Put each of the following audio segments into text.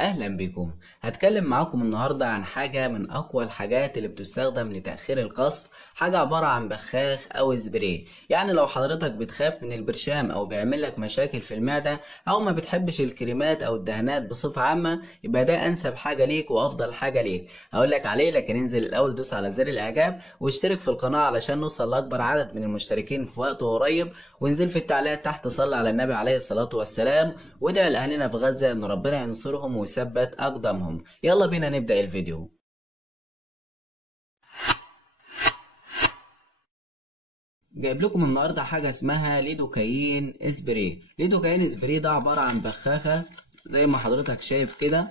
اهلا بكم. هتكلم معاكم النهارده عن حاجه من اقوى الحاجات اللي بتستخدم لتاخير القصف. حاجه عباره عن بخاخ او سبراي. يعني لو حضرتك بتخاف من البرشام او بيعمل لك مشاكل في المعده او ما بتحبش الكريمات او الدهانات بصفه عامه، يبقى ده انسب حاجه ليك وافضل حاجه ليك هقول لك عليه. لكن انزل الاول دوس على زر الاعجاب واشترك في القناه علشان نوصل لاكبر عدد من المشتركين في وقت قريب، وانزل في التعليقات تحت صلي على النبي عليه الصلاه والسلام، وادعي لاهلنا في غزه ان ربنا ينصرهم ويثبت اقدامهم. يلا بينا نبدا الفيديو. جايب لكم النهارده حاجه اسمها ليدوكاين اسبري. ليدوكاين اسبري ده عباره عن بخاخه زي ما حضرتك شايف كده،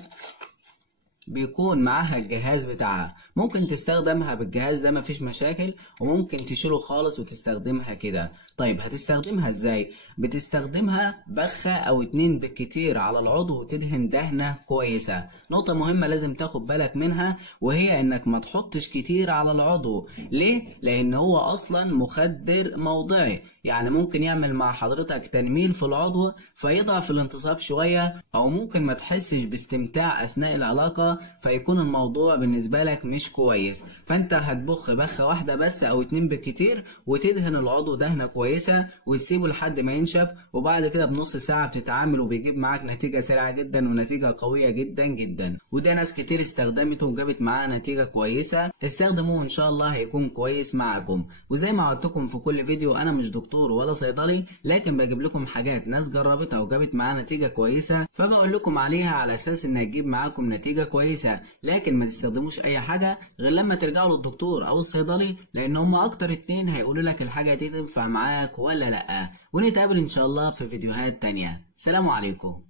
بيكون معاها الجهاز بتاعها. ممكن تستخدمها بالجهاز ده مفيش مشاكل، وممكن تشيله خالص وتستخدمها كده. طيب هتستخدمها ازاي؟ بتستخدمها بخة او اتنين بالكتير على العضو وتدهن دهنة كويسة. نقطة مهمة لازم تاخد بالك منها، وهي انك ما تحطش كتير على العضو. ليه؟ لان هو اصلا مخدر موضعي، يعني ممكن يعمل مع حضرتك تنميل في العضو فيضعف الانتصاب شوية، او ممكن ما تحسش باستمتاع اثناء العلاقة فيكون الموضوع بالنسبة لك مش كويس. فانت هتبخ بخة واحدة بس او اتنين بالكتير وتدهن العضو دهنة كويسة وتسيبه لحد ما ينشف، وبعد كده بنص ساعة بتتعامل وبيجيب معاك نتيجة سريعة جدا ونتيجة قوية جدا جدا. وده ناس كتير استخدمته وجابت معاه نتيجة كويسة. استخدموه ان شاء الله هيكون كويس معاكم. وزي ما عودتكم في كل فيديو، انا مش دكتور ولا صيدلي، لكن بجيب لكم حاجات ناس جربتها وجابت معاها نتيجة كويسة فبقول لكم عليها على اساس انها تجيب معاكم نتيجة كويسة. لكن ما تستخدموش اي حاجة غير لما ترجعوا للدكتور او الصيدلي، لان هم اكتر اتنين هيقولوا لك الحاجة دي تنفع معاك ولا لا. ونتقابل ان شاء الله في فيديوهات تانية. سلام عليكم.